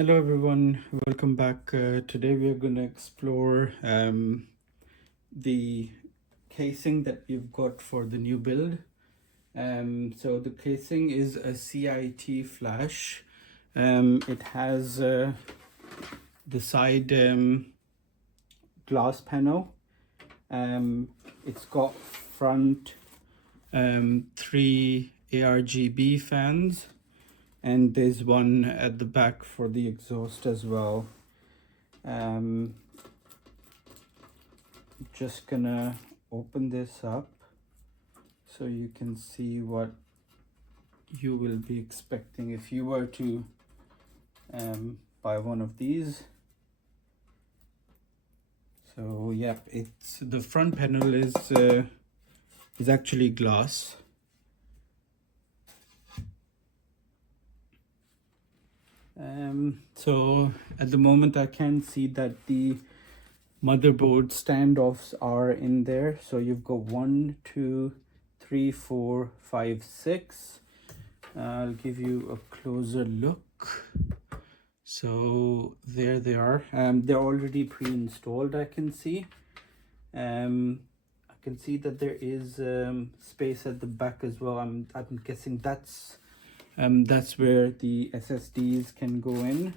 Hello everyone, welcome back. Today we are going to explore the casing that we've got for the new build. So the casing is a CIT flash. It has the side glass panel. It's got front 3 ARGB fans, and there's one at the back for the exhaust as well. Just gonna open this up so you can see what you will be expecting if you were to buy one of these. So yep, it's the front panel is actually glass. So at the moment I can see that the motherboard standoffs are in there. So you've got 1, 2, 3, 4, 5, 6. I'll give you a closer look. So there they are. They're already pre-installed, I can see. I can see that there is space at the back as well. I'm guessing that's where the SSDs can go in.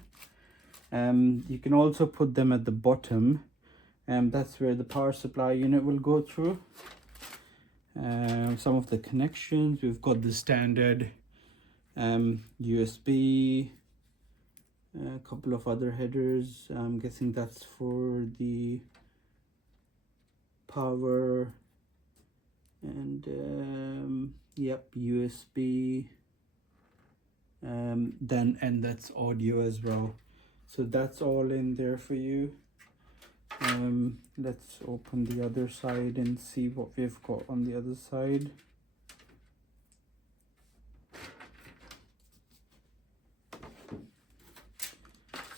You can also put them at the bottom, and that's where the power supply unit will go through. Some of the connections, we've got the standard USB, a couple of other headers. I'm guessing that's for the power, and yep, USB. Then and that's audio as well. So that's all in there for you. Let's open the other side and see what we've got on the other side.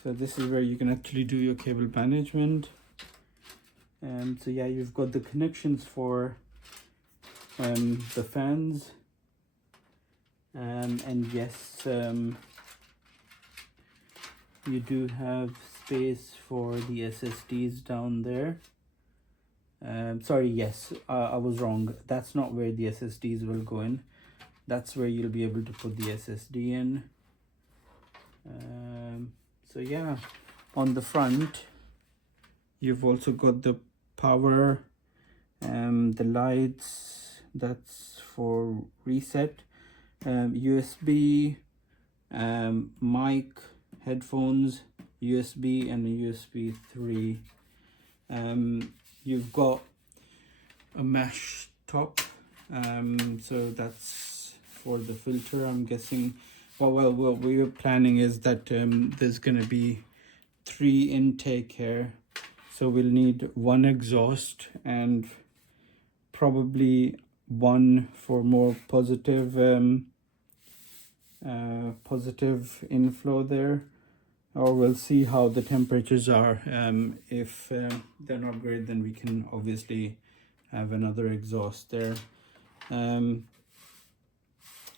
So this is where you can actually do your cable management. So yeah, you've got the connections for the fans. And yes, you do have space for the SSDs down there. Sorry, yes, I was wrong. That's not where the SSDs will go in. That's where you'll be able to put the SSD in. So yeah, on the front, you've also got the power, the lights, that's for reset, USB, mic, headphones, USB, and a USB 3. You've got a mesh top, so that's for the filter, I'm guessing. Well, what we were planning is that there's going to be 3 intake here, so we'll need 1 exhaust and probably 1 for more positive positive inflow there, or we'll see how the temperatures are. If they're not great, then we can obviously have another exhaust there. I'm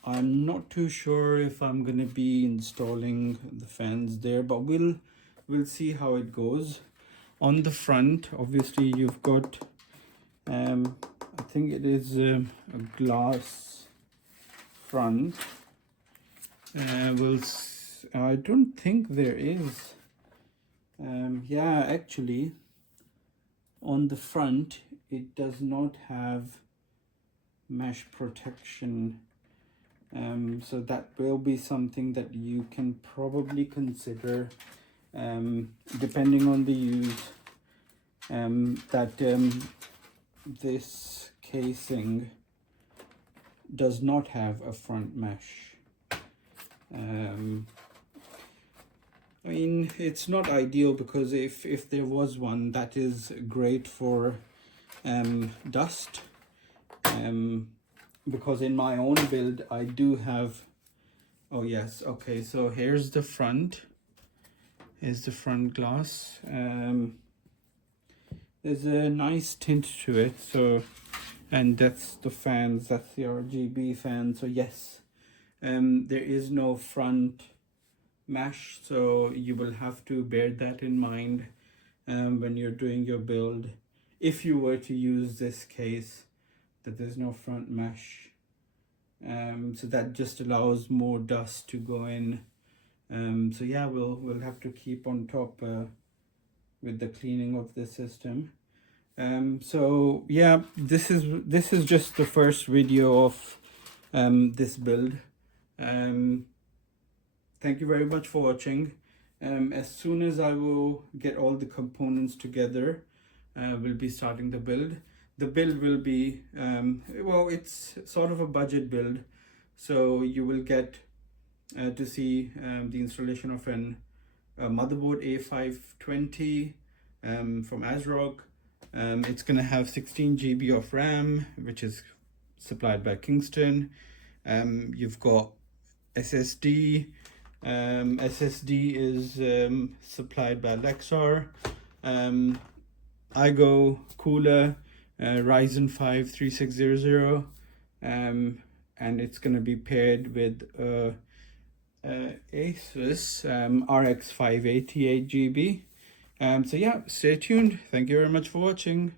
not too sure if I'm gonna be installing the fans there, but we'll see how it goes. On the front, obviously you've got I think it is a glass front. I don't think there is. Yeah, actually, on the front, it does not have mesh protection. So that will be something that you can probably consider, depending on the use, that this casing does not have a front mesh. I mean, it's not ideal, because if there was one, that is great for dust. Because in my own build I do have, oh yes, okay, so here's the front. Here's the front glass. There's a nice tint to it, so, and that's the fans, that's the RGB fan. So yes, there is no front mesh, so you will have to bear that in mind when you're doing your build. If you were to use this case, that there's no front mesh, so that just allows more dust to go in. So yeah, we'll have to keep on top with the cleaning of the system. So yeah, this is just the first video of this build. Thank you very much for watching. As soon as I will get all the components together, we'll be starting the build. The build will be, well, it's sort of a budget build. So you will get to see the installation of a motherboard A520 from ASRock. It's going to have 16 GB of RAM, which is supplied by Kingston. You've got SSD. SSD is supplied by Lexar. iGo cooler, Ryzen 5 3600, and it's going to be paired with Asus RX 580 8GB. So yeah, stay tuned. Thank you very much for watching.